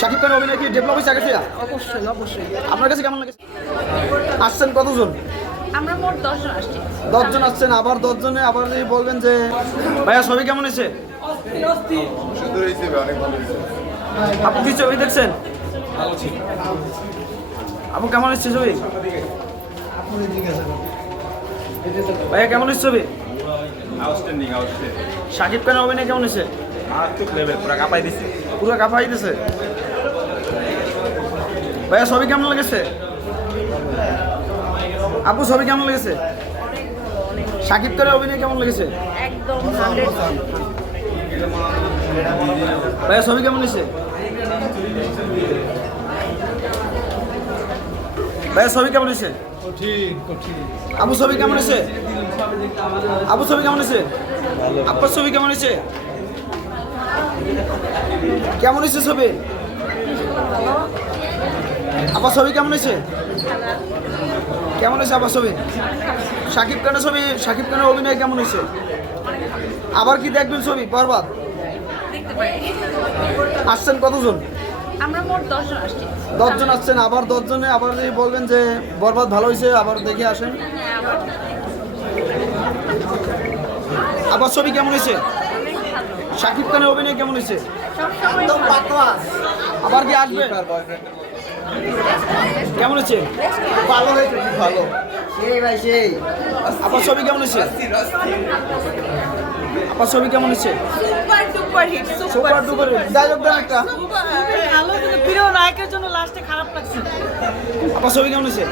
শাকিব খানের অভিনয় কি ডেভেলপ হয়েছে আগে থেকে? অবশ্যই অবশ্যই। আপনার কাছে কেমন লেগেছে? আসছেন কতজন? আমরা মোট 10 জন আসছি। 10 জন আসছেন, আবার 10 জনে আবার যদি বলবেন যে ভাইয়া ছবি কেমন হয়েছে? আপনি কি ছবি দেখছেন? আপু কেমন হচ্ছে ছবি? ভাইয়া কেমন হচ্ছে ছবি? শাকিব খানের অভিনয় কেমন হয়েছে? পুরো কাঁপাই দিছে। ভাইয়া ছবি কেমন লেগেছে? আপু ছবি কেমন লেগেছে? শাকিব খানের অভিনয় কেমন লেগেছে? একদম 100%। ভাইয়া ছবি কেমন হয়েছে? ভাইয়া ছবি কেমন হয়েছে? আবু ছবি কেমন হয়েছে? আবু ছবি কেমন হয়েছে? আপনার ছবি কেমন হয়েছে? কেমন হয়েছে ছবি? আপনার ছবি কেমন হয়েছে? কেমন হয়েছে আবার ছবি? শাকিব খানের ছবি, শাকিব খানের অভিনয় কেমন হয়েছে? আবার কি দেখবেন ছবি বরবাদ? দেখতে পারি। আসছেন কতজন? আমরা মোট 10 জন আসছি। 10 জন আসছেন, আবার 10 জনে আবার যদি বলবেন যে বরবাদ ভালো হয়েছে আবার দেখে আসেন। হ্যাঁ, আবার আবার ছবি কেমন হয়েছে? অনেক ভালো। শাকিব খানের অভিনয় কেমন হয়েছে? সবসময় আবার কি আসবে? কেমন হয়েছে? ভালো হয়েছে, খুব ভালো। সেই ভাই সেই। আবার ছবি কেমন হয়েছে? আবার ছবি কেমন হয়েছে? Super duper hit. Super duper dialogue দেন একটা। ভালো, কিন্তু প্রিয় নায়কের জন্য লাস্টে খারাপ লাগছে। আবার ছবি কেমন হয়েছে?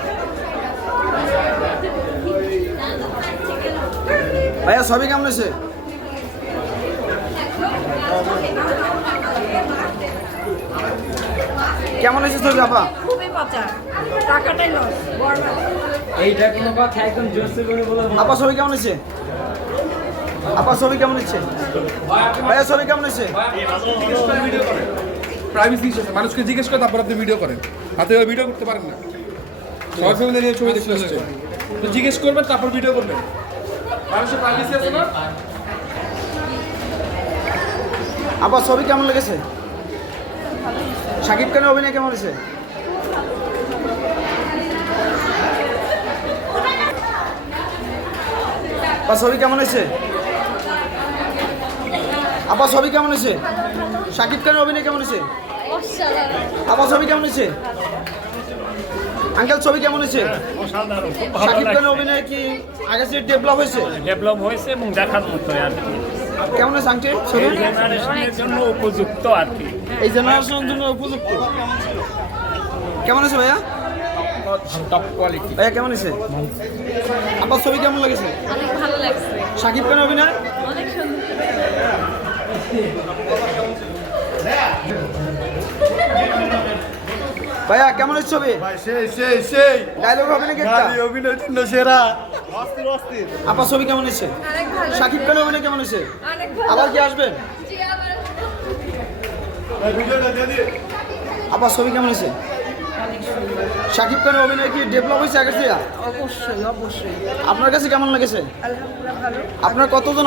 ভাইয়া ছবি কেমন হয়েছে? কেমন হয়েছে ছবি আপা? খুবই পচা, টাকাটাই লস। বরবাদ। এইটা কোনো কথা একদম জোরসে করে বলা আপা ছবি কেমন হয়েছে? আপা ছবি কেমন হচ্ছে? ভাইয়া ছবি কেমন হয়েছে? প্রাইভেসি ইস্যু আছে, মানুষকে জিজ্ঞেস করে তারপর আপনি ভিডিও করেন। হাতে ভিডিও করতে পারেন না, সবাই ফ্যামিলি নিয়ে ছবি দেখতে আসছে, তো জিজ্ঞেস করবেন তারপর ভিডিও করবেন। মানুষের প্রাইভেসি আছে না? আপা ছবি কেমন লেগেছে? শাকিব খানের অভিনয় কেমন হয়েছে? আপা ছবি কেমন হয়েছে? আপা ছবি কেমন হয়েছে? শাকিব খানের অভিনয় কেমন হয়েছে? আপা ছবি কেমন হয়েছে? আঙ্কেল ছবি কেমন হয়েছে? অসাধারণ, খুব ভালো শাকিব খানের লাগছে। অভিনয় কি আগে থেকে ডেভেলপ হয়েছে? ডেভেলপ হয়েছে এবং দেখার মতো আর কি। কেমন হয়েছে আঙ্কেল ছবি? এই জেনারেশনের জন্য উপযুক্ত আর কি। এই জেনারেশনের জন্য উপযুক্ত। কেমন আছে ভাইয়া? Top quality. ভাইয়া কেমন আছে? আপনার ছবি কেমন লেগেছে? অনেক ভালো লাগছে। শাকিব খানের অভিনয়? অনেক সুন্দর। ভাইয়া কেমন হচ্ছে ছবি? সেই ডায়লগ হবে নাকি একটা? অভিনয়ের জন্য সেরা। আপনার ছবি কেমন হচ্ছে? অনেক ভালো। শাকিব খানের অভিনয় কেমন হচ্ছে? অনেক ভালো। আবার কি আসবেন? জি, আবার। আপনার ছবি কেমন হচ্ছে? শাকিব খানের অভিনয় কি ডেভেলপ হয়েছে আগে থেকে? অবশ্যই অবশ্যই। আপনার কাছে কেমন লেগেছে? আলহামদুলিল্লাহ ভালো। আপনার কতজন